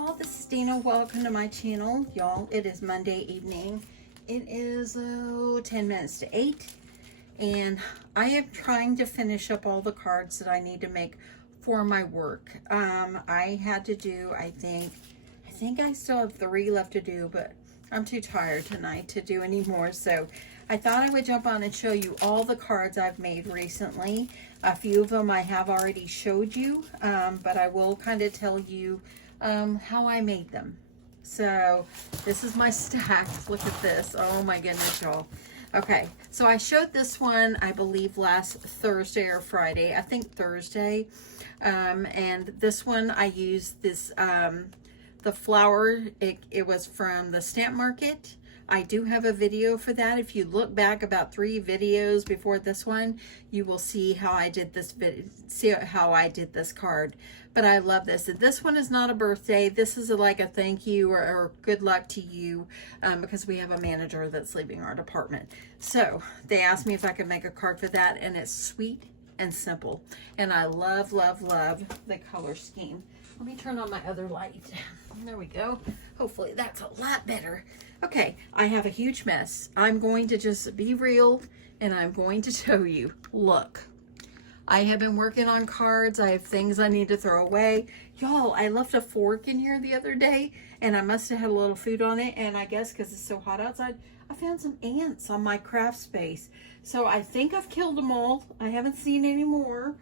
y'all, this is Dana. Welcome to my channel. Y'all, it is Monday evening. It is 10 minutes to 8 and I am trying to finish up all the cards that I need to make for my work. I had to do, I think I still have 3 left to do, but I'm too tired tonight to do any more. So I thought I would jump on and show you all the cards I've made recently. A few of them I have already showed you, but I will kind of tell you how I made them. So this is my stack. Look at this. Oh my goodness, y'all. Okay, so I showed this one, I believe, last Thursday or Friday. I think Thursday. And this one I used this, the flower, it was from the Stamp Market. I do have a video for that. If you look back about 3 videos before this one, you will see how I did this how I did this card. But I love this. And this one is not a birthday. This is like a thank you or good luck to you, because we have a manager that's leaving our department. So they asked me if I could make a card for that, and it's sweet and simple. And I love, love, love the color scheme. Let me turn on my other light. There we go. Hopefully that's a lot better. Okay, I have a huge mess. I'm going to just be real and I'm going to show you. Look, I have been working on cards. I have things I need to throw away. Y'all, I left a fork in here the other day and I must have had a little food on it, and I guess because it's so hot outside, I found some ants on my craft space. So I think I've killed them all. I haven't seen any more.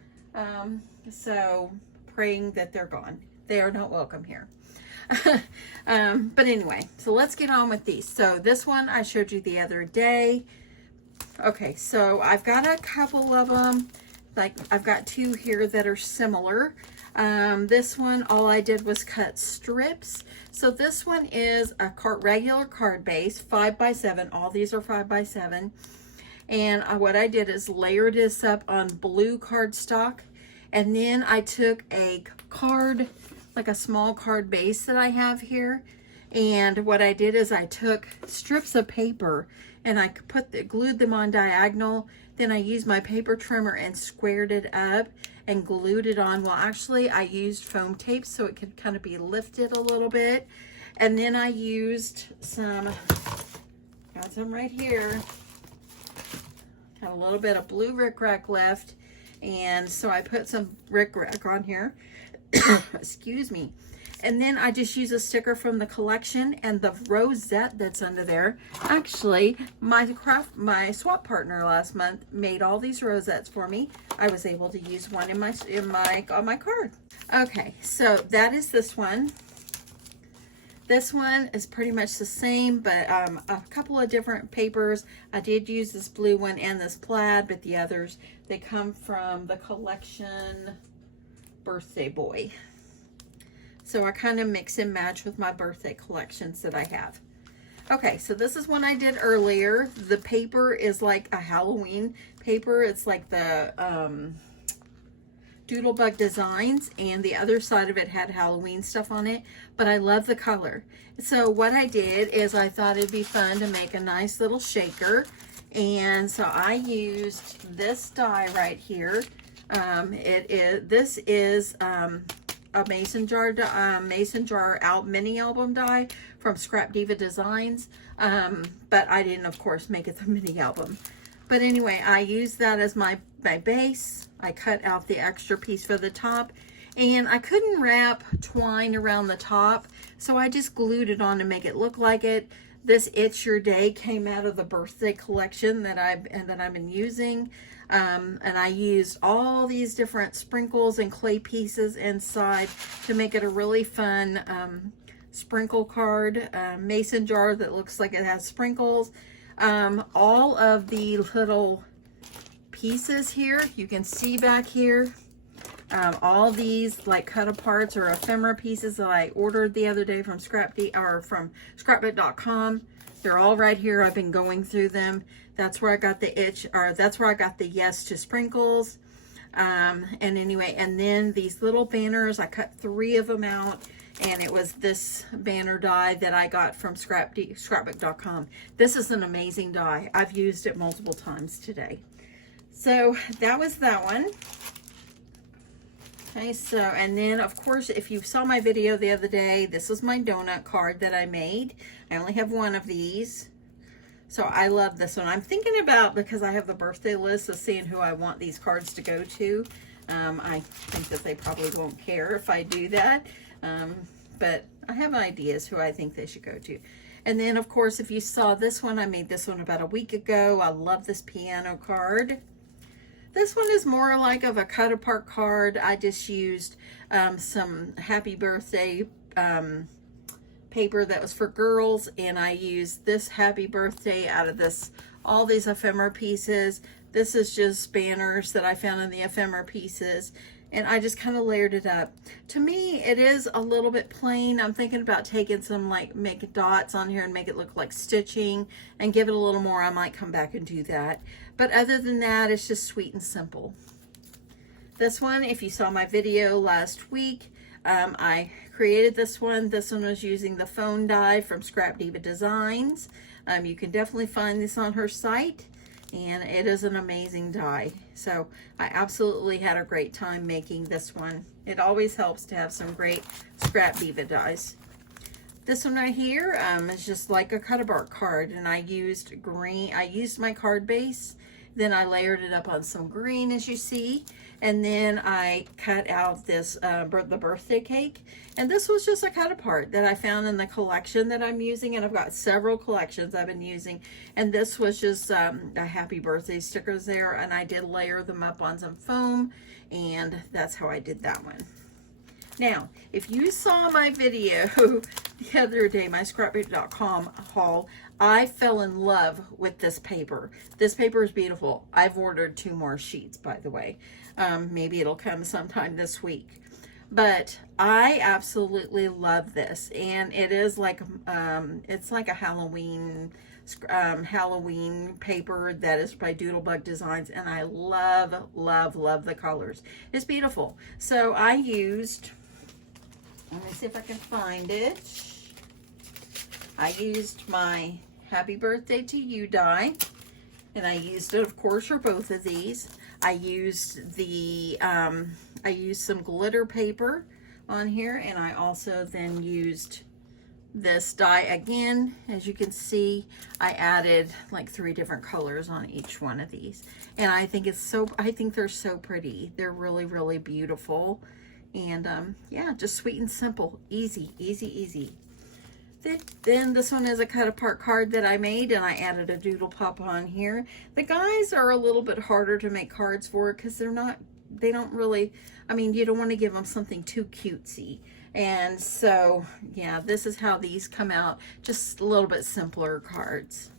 So praying that they're gone. They are not welcome here. But anyway, so let's get on with these. So this one I showed you the other day. Okay, so I've got a couple of them. Like I've got 2 here that are similar. This one, all I did was cut strips. So this one is a regular card base, 5x7. All these are 5x7. And what I did is layered this up on blue cardstock. And then I took a card, like a small card base that I have here, and what I did is I took strips of paper and I glued them on diagonal. Then I used my paper trimmer and squared it up and glued it on. Well, actually I used foam tape so it could kind of be lifted a little bit. And then I used got some right here, got a little bit of blue rickrack left, and so I put some rickrack on here. Excuse me. And then I just use a sticker from the collection and the rosette that's under there. Actually, my swap partner last month made all these rosettes for me. I was able to use one on my card. Okay, so that is this one. This one is pretty much the same, but a couple of different papers. I did use this blue one and this plaid, but the others, they come from the collection Birthday Boy. So I kind of mix and match with my birthday collections that I have. Okay, so this is one I did earlier. The paper is like a Halloween paper. It's like the Doodlebug Designs, and the other side of it had Halloween stuff on it, but I love the color. So what I did is I thought it'd be fun to make a nice little shaker, and so I used this die right here. This is a mason jar mini album die from Scrap Diva Designs, but I didn't, of course, make it the mini album. But anyway, I used that as my base. I cut out the extra piece for the top, and I couldn't wrap twine around the top, so I just glued it on to make it look like it. This It's Your Day came out of the birthday collection that I've been using. And I used all these different sprinkles and clay pieces inside to make it a really fun sprinkle card, mason jar that looks like it has sprinkles. All of the little pieces here, you can see back here, all these like cut aparts or ephemera pieces that I ordered the other day from scrapbook.com. They're all right here. I've been going through them. That's where I got that's where I got the Yes to Sprinkles. And anyway, and then these little banners, I cut 3 of them out, and it was this banner die that I got from scrapbook.com. This is an amazing die. I've used it multiple times today. So that was that one. Okay, so, and then of course, if you saw my video the other day, this is my donut card that I made. I only have one of these. So I love this one. I'm thinking about, because I have the birthday list, of seeing who I want these cards to go to. I think that they probably won't care if I do that. But I have ideas who I think they should go to. And then of course, if you saw this one, I made this one about a week ago. I love this piano card. This one is more like of a cut apart card. I just used some happy birthday paper that was for girls, and I used this happy birthday out of this, all these ephemera pieces. This is just banners that I found in the ephemera pieces, and I just kind of layered it up. To me, it is a little bit plain. I'm thinking about taking some, like, make dots on here and make it look like stitching and give it a little more. I might come back and do that. But other than that, it's just sweet and simple. This one, if you saw my video last week, I created this one. This one was using the phone die from Scrap Diva Designs. You can definitely find this on her site, and it is an amazing die. So I absolutely had a great time making this one. It always helps to have some great Scrap Diva dies. This one right here is just like a cut apart card, and I used green. I used my card base, then I layered it up on some green, as you see, and then I cut out this the birthday cake. And this was just a cut apart that I found in the collection that I'm using, and I've got several collections I've been using. And this was just a happy birthday stickers there, and I did layer them up on some foam, and that's how I did that one. Now, if you saw my video the other day, my scrapbook.com haul, I fell in love with this paper. This paper is beautiful. I've ordered 2 more sheets, by the way. Maybe it'll come sometime this week. But I absolutely love this, and it is like it's like a Halloween paper that is by Doodlebug Designs, and I love, love, love the colors. It's beautiful. So I used, let me see if I can find it. I used my Happy Birthday to You die, and I used it, of course, for both of these. I used the, I used some glitter paper on here, and I also then used this die again. As you can see, I added like 3 different colors on each one of these, and I think it's so, I think they're so pretty. They're really, really beautiful, and yeah, just sweet and simple, easy, easy, easy. Then this one is a cut apart card that I made, and I added a doodle pop on here. The guys are a little bit harder to make cards for because they're not, they don't really, I mean, you don't want to give them something too cutesy. And so, yeah, this is how these come out, just a little bit simpler cards.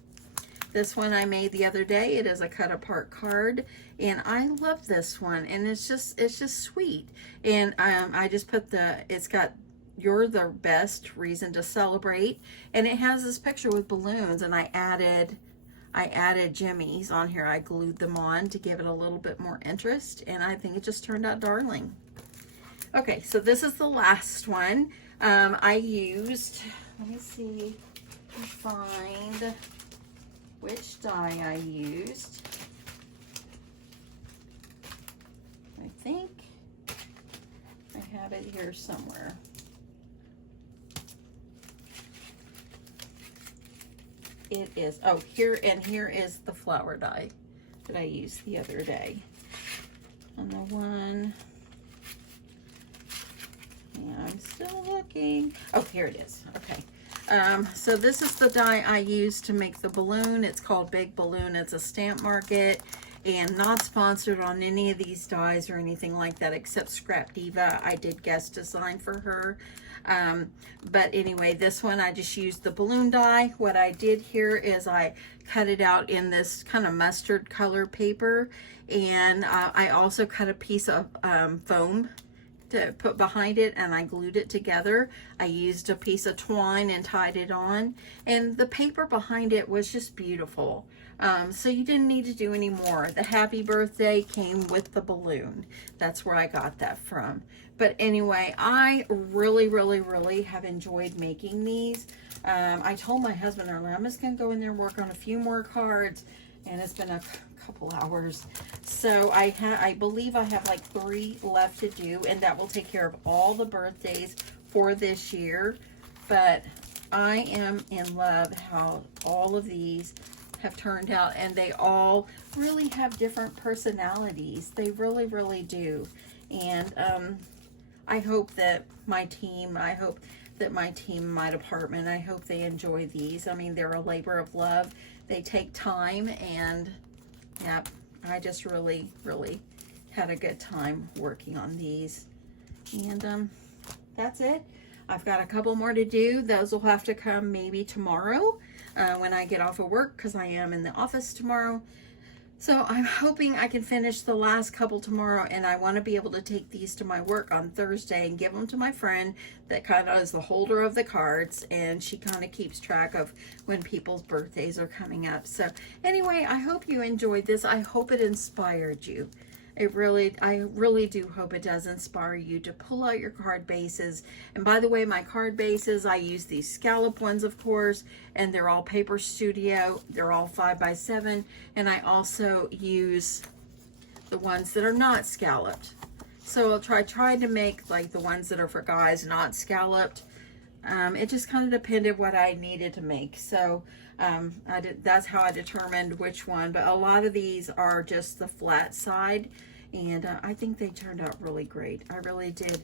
This one I made the other day. It is a cut apart card, and I love this one, and it's just sweet. And I just put the, it's got "You're the best reason to celebrate," and it has this picture with balloons, and I added jimmies on here. I glued them on to give it a little bit more interest, and I think it just turned out darling. Okay, so this is the last one. I used, let me see, find which die I used. I think I have it here somewhere. It is, oh, here, and here is the flower die that I used the other day. And the one, yeah, I'm still looking. Oh, here it is. Okay. So this is the die I used to make the balloon. It's called Big Balloon. It's a Stamp Market, and not sponsored on any of these dies or anything like that except Scrap Diva. I did guest design for her. But anyway, this one I just used the balloon die. What I did here is I cut it out in this kind of mustard color paper, and I also cut a piece of foam to put behind it, and I glued it together. I used a piece of twine and tied it on, and the paper behind it was just beautiful. So you didn't need to do any more. The happy birthday came with the balloon. That's where I got that from. But anyway, I really, really, really have enjoyed making these. I told my husband earlier, I'm just gonna go in there and work on a few more cards, and it's been a couple hours. So I believe I have like 3 left to do, and that will take care of all the birthdays for this year. But I am in love how all of these have turned out, and they all really have different personalities. They really, really do. And I hope that my team, my department, I hope they enjoy these. I mean, they're a labor of love. They take time, and yeah, I just really, really had a good time working on these. And that's it. I've got a couple more to do. Those will have to come maybe tomorrow when I get off of work, because I am in the office tomorrow. So I'm hoping I can finish the last couple tomorrow, and I want to be able to take these to my work on Thursday and give them to my friend that kind of is the holder of the cards, and she kind of keeps track of when people's birthdays are coming up. So anyway, I hope you enjoyed this. I hope it inspired you. I really do hope it does inspire you to pull out your card bases. And by the way, my card bases, I use these scallop ones, of course, and they're all Paper Studio. They're all 5x7, and I also use the ones that are not scalloped. So I'll try to make like the ones that are for guys not scalloped. It just kind of depended what I needed to make. So that's how I determined which one. But a lot of these are just the flat side, and I think they turned out really great. I really did.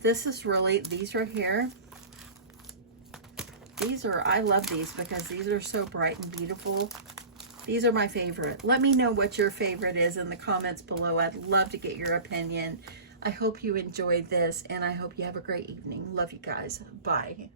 This is really, these right here, I love these because these are so bright and beautiful. These are my favorite. Let me know what your favorite is in the comments below. I'd love to get your opinion. I hope you enjoyed this, and I hope you have a great evening. Love you guys. Bye.